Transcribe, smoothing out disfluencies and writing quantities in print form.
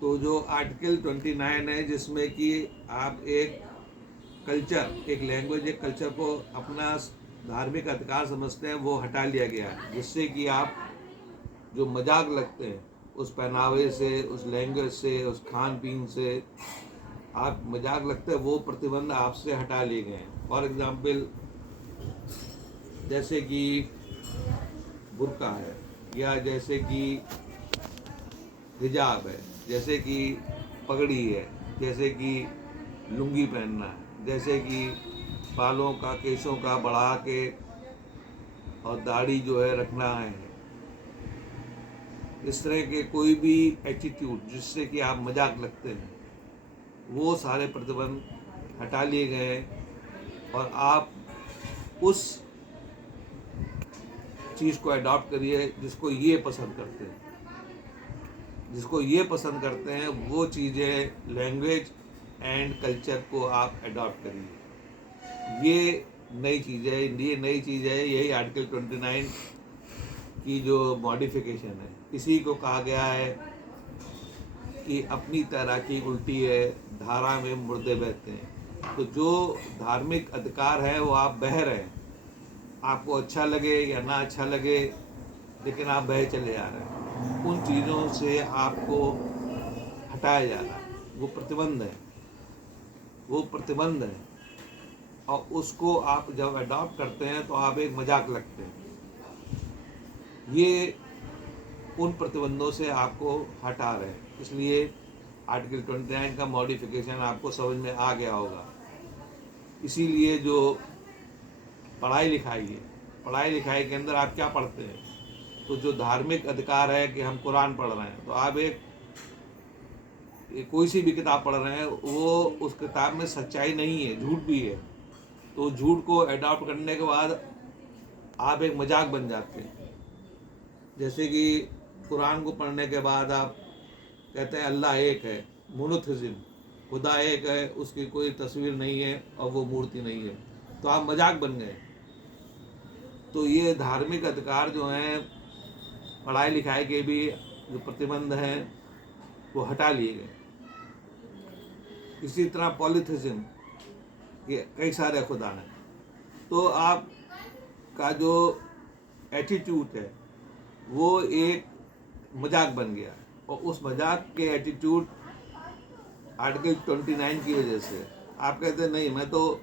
तो जो आर्टिकल 29 है, जिसमें कि आप एक कल्चर, एक लैंग्वेज, एक कल्चर को अपना धार्मिक अधिकार समझते हैं, वो हटा लिया गया है, जिससे कि आप जो मजाक लगते हैं उस पहनावे से, उस लैंग्वेज से, उस खान पीन से आप मजाक लगते हैं, वो प्रतिबंध आपसे हटा लिए गए हैं। फॉर एग्जाम्पल, जैसे कि बुर्का है, या जैसे कि हिजाब है, जैसे कि पगड़ी है, जैसे कि लुंगी पहनना है, जैसे कि बालों का, केशों का बढ़ा के और दाढ़ी जो है रखना है, इस तरह के कोई भी एटीट्यूड जिससे कि आप मजाक लगते हैं, वो सारे प्रतिबंध हटा लिए गए हैं। और आप उस चीज़ को अडॉप्ट करिए जिसको ये पसंद करते हैं, जिसको ये पसंद करते हैं वो चीज़ें, लैंग्वेज एंड कल्चर को आप अडॉप्ट करिए। ये नई चीज़ है, ये नई चीज़ है, यही आर्टिकल 29 की जो मॉडिफिकेशन है, इसी को कहा गया है कि अपनी तैराकी उल्टी है, धारा में मुर्दे बहते हैं। तो जो धार्मिक अधिकार है वो आप बह रहे हैं, आपको अच्छा लगे या ना अच्छा लगे, लेकिन आप बह चले जा रहे हैं। उन चीज़ों से आपको हटाया जा रहा है, वो प्रतिबंध है, वो प्रतिबंध है। और उसको आप जब अडॉप्ट करते हैं तो आप एक मजाक लगते हैं। ये उन प्रतिबंधों से आपको हटा रहे हैं, इसलिए आर्टिकल 29 का मॉडिफिकेशन आपको समझ में आ गया होगा। इसीलिए जो पढ़ाई लिखाई है, पढ़ाई लिखाई के अंदर आप क्या पढ़ते हैं, तो जो धार्मिक अधिकार है कि हम कुरान पढ़ रहे हैं, तो आप एक कोई सी भी किताब पढ़ रहे हैं, वो उस किताब में सच्चाई नहीं है, झूठ भी है। तो झूठ को अडॉप्ट करने के बाद आप एक मजाक बन जाते हैं। जैसे कि कुरान को पढ़ने के बाद आप कहते हैं अल्लाह एक है, मोनोथिज्म, खुदा एक है, उसकी कोई तस्वीर नहीं है और वो मूर्ति नहीं है, तो आप मजाक बन गए। तो ये धार्मिक अधिकार जो हैं, पढ़ाई लिखाई के भी जो प्रतिबंध हैं, वो हटा लिए गए। इसी तरह पॉलीथिज्म, ये कई सारे खुदा हैं, तो आप का जो एटीट्यूड है वो एक मजाक बन गया, और उस मजाक के एटीट्यूड आर्टिकल 29 की वजह से आप कहते हैं नहीं, मैं तो